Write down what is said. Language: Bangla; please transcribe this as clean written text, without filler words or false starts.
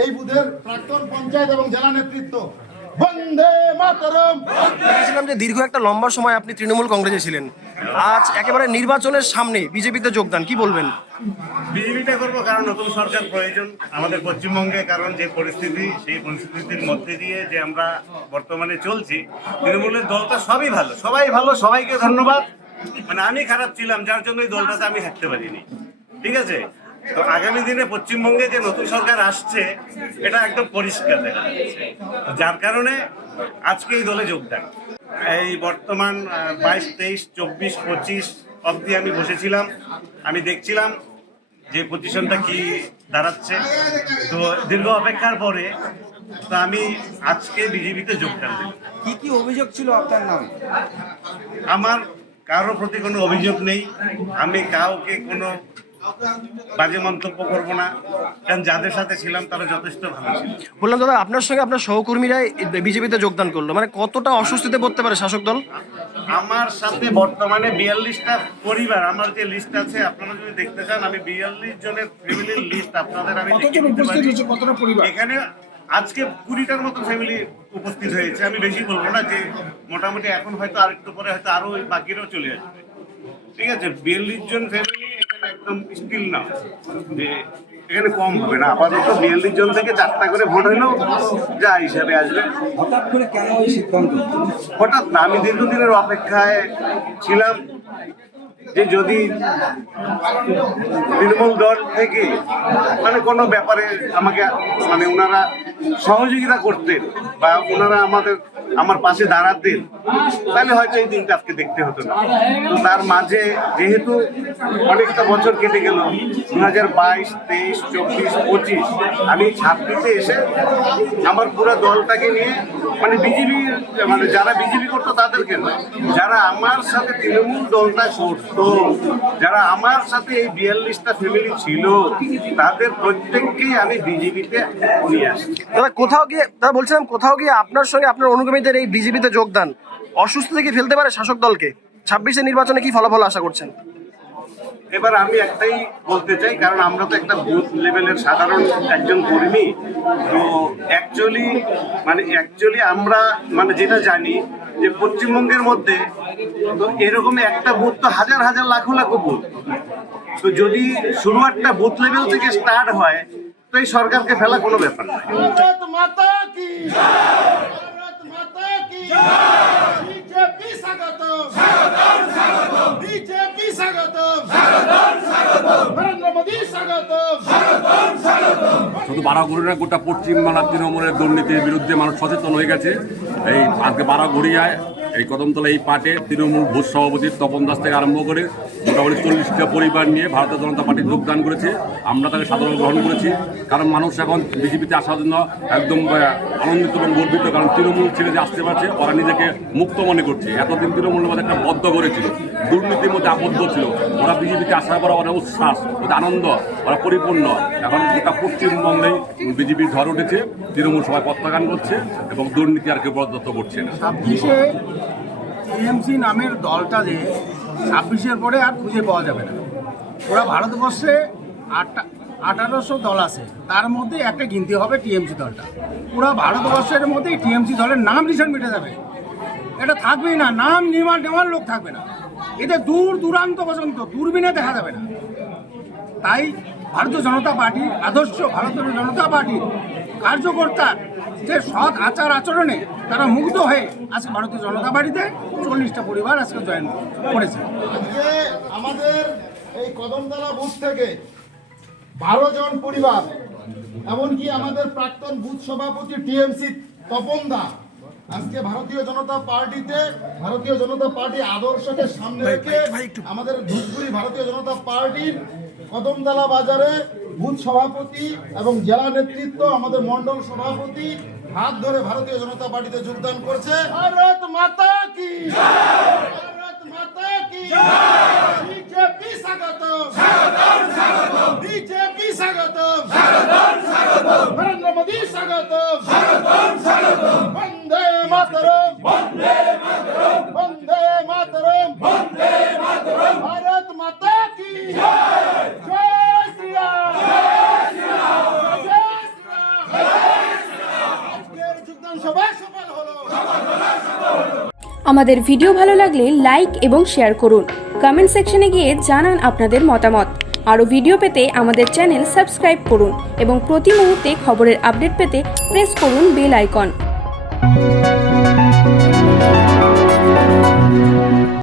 এই বুথের প্রাক্তন পঞ্চায়েত এবং জেলা নেতৃত্ব। বন্দে মাতরম। দেখেছিলাম যে দীর্ঘ একটা লম্বা সময় আপনি তৃণমূল কংগ্রেসে ছিলেন, আজ একেবারে নির্বাচনের সামনে বিজেপিতে যোগদান, কি বলবেন? বিজেপিটা করবো কারণ নতুন সরকার প্রয়োজন আমাদের পশ্চিমবঙ্গে, কারণ যে পরিস্থিতি সেই পরিস্থিতির মধ্যে দিয়ে যে আমরা বর্তমানে চলছি, তৃণমূলের দলটা সবই ভালো, সবাই ভালো, সবাইকে ধন্যবাদ। মানে আমি খারাপ ছিলাম যার জন্য এই দলটাতে আমি থাকতে পারিনি, ঠিক আছে? তো আগামী দিনে পশ্চিমবঙ্গে যে নতুন সরকার আসছে এটা একদম পরিষ্কার দেখা যাচ্ছে, যার কারণে আজকে এই দলে যোগদান। এই বর্তমান 22, 23, 24, 25 অবধি আমি বসেছিলাম, আমি দেখছিলাম যে পজিশনটা কি দাঁড়াচ্ছে। তো দীর্ঘ অপেক্ষার পরে তো আমি আজকে বিজেপিতে যোগদান দিই। কি কি অভিযোগ ছিল আপনার নামে? আমার কারোর প্রতি কোনো অভিযোগ নেই, আমি কাউকে কোনো বাজে মন্তব্য করব না, কারণ যাদের সাথে ছিলাম তারা যথেষ্ট ভালো ছিল। বললাম দাদা, আপনার সঙ্গে আপনার সহকর্মীরাই বিজেপিতে যোগদান করলো, মানে কতটা অস্বস্তিতে পড়তে পারে শাসক দল? আমার সাথে বর্তমানে 42টা পরিবার, আমার যে লিস্ট আছে আপনারা যদি দেখতে চান, আমি 42 জনের ফ্যামিলির লিস্ট আপনাদের আমি দেখিয়ে দিতে পারি। এখানে আজকে 20টার মতো ফ্যামিলি উপস্থিত হয়েছে, আমি বেশি বলবো না, যে মোটামুটি এখন হয়তো আরেকটু পরে হয়তো আরো বাকিরাও চলে আসবে, ঠিক আছে? 42 জন ফ্যামিলি এখানে একদম স্টিল না যে এখানে কম হবে না, আপাতত 42 জন থেকে 4টা করে ভোট হলেও যা হিসাবে আসবে। হঠাৎ করে কেন এই সিদ্ধান্ত? হঠাৎ না, আমি দীর্ঘদিনের অপেক্ষায় ছিলাম যে যদি তৃণমূল দল থেকে মানে কোনো ব্যাপারে আমাকে মানে ওনারা সহযোগিতা করতেন বা ওনারা আমার পাশে দাঁড়াতেন, তাহলে হয়তো এই দিনটা আজকে দেখতে হতো না। তো তার মাঝে যেহেতু অনেকটা বছর কেটে গেল, 2022, 23, 24, 25, আমি 26-এ এসে আমার পুরো দলটাকে নিয়ে মানে বিজেপি, মানে যারা বিজেপি করতো তাদেরকে নয়, যারা আমার সাথে তৃণমূল দলটা করতো, যারা আমার সাথে এই 42টা ফ্যামিলি ছিল, তাদের প্রত্যেককেই আমি বিজেপিতে নিয়ে আসছি। দাদা বলছিলাম কোথাও গিয়ে আপনার সঙ্গে আপনার অনুগামীদের এই বিজেপিতে যোগদান অসুস্থ থেকে ফেলতে পারে শাসক দলকে? 26-এর নির্বাচনে কি ফলাফল আশা করছেন? এবার আমি একটাই বলতে চাই, কারণ আমরা তো একটা বুথ লেভেলের সাধারণ একজন কর্মী, তো অ্যাকচুয়ালি আমরা মানে যেটা জানি যে পশ্চিমবঙ্গের মধ্যে তো এরকম একটা বুথ তো হাজার হাজার লাখো লাখো বুথ, তো যদি শুরু একটা বুথ লেভেল থেকে স্টার্ট হয় তো এই সরকারকে ফেলা কোনো ব্যাপার না। ভারত মাতা কি ভারত মাতা কি বিজেপি স্বাগতম, বিজেপি স্বাগতম, নরেন্দ্র মোদী স্বাগতম। শুধু বারাগুড়িয়া, গোটা পশ্চিমবাংলার তৃণমূলের দুর্নীতির বিরুদ্ধে মানুষ সচেতন হয়ে গেছে। এই আজকে বারাগুড়িয়ায় এই কদমতলা এই পার্টে তৃণমূল বুথ সভাপতি তপন দাস থেকে আরম্ভ করে মোটামুটি 40টা পরিবার নিয়ে ভারতীয় জনতা পার্টি যোগদান করেছে। আমরা তাকে সাধারণ গ্রহণ করেছি, কারণ মানুষ এখন বিজেপিতে আসার জন্য একদম আনন্দিত এবং গর্বিত, কারণ তৃণমূল ছেড়ে যে আসতে পারছে, ওরা নিজেকে মুক্ত মনে করছে। এতদিন তৃণমূলের মধ্যে একটা বদ্ধ করেছিল, দুর্নীতির মধ্যে আবদ্ধ ছিল, ওরা বিজেপিতে আসার পর ওরা উচ্ছ্বাস, ওদের আনন্দ, ওরা পরিপূর্ণ। এখন গোটা পশ্চিমবঙ্গেই বিজেপির ঝড় উঠেছে, তৃণমূল সবাই প্রত্যাখ্যান করছে এবং দুর্নীতি আর কেউ বরদাস্ত করছে না। 26-এ টিএমসি নামের দলটা যে 26-এর পরে আর খুঁজে পাওয়া যাবে না। ওরা ভারতবর্ষে 1800 দল আছে, তার মধ্যে একটা গিনতি হবে টিএমসি দলটা। পুরো ভারতবর্ষের মধ্যেই টিএমসি দলের নাম নিশান মিটে যাবে, এটা থাকবেই না, নাম নেওয়ার লোক থাকবে না, এদের দূর দূরান্ত পর্যন্ত দূরবীনে দেখা যাবে না। তাই ভারতীয় জনতা পার্টি আদর্শ, ভারতীয় জনতা পার্টির কার্যকর্তার যে সৎ আচার আচরণে তারা মুগ্ধ হয়ে আজকে ভারতীয় জনতা পার্টিতে 40টা পরিবার আজকে জয়েন করেছে। আজকে আমাদের এই কদমতলা বুথ থেকে 12 জন পরিবার, এমনকি আমাদের প্রাক্তন বুথ সভাপতি টিএমসি তপন দা আজকে ভারতীয় জনতা পার্টি আদর্শকে সামনে রেখে আমাদের ধূপগুড়ি ভারতীয় জনতা পার্টির কদমতলা বাজারে বুথ সভাপতি এবং জেলা নেতৃত্ব, আমাদের মন্ডল সভাপতি হাত ধরে ভারতীয় জনতা পার্টিতে যোগদান করছে। ভারত মাতা কি ভারত মাতা কি বিজেপি স্বাগতম, বিজেপি স্বাগতম, নরেন্দ্র মোদী স্বাগতম, বন্দে মাতরম, বন্দে মাতরম, বন্দে মাতরম, বন্দে মাতরম। ভারত মাতা কি জয়, জয় শ্রী রাম, জয় শ্রী রাম, জয় শ্রী রাম। আমাদের ভিডিও ভালো লাগলে লাইক এবং শেয়ার করুন। কমেন্ট সেকশনে গিয়ে জানান আপনাদের মতামত। আরও ভিডিও পেতে আমাদের চ্যানেল সাবস্ক্রাইব করুন এবং প্রতি মুহূর্তে খবরের আপডেট পেতে প্রেস করুন বেল আইকন।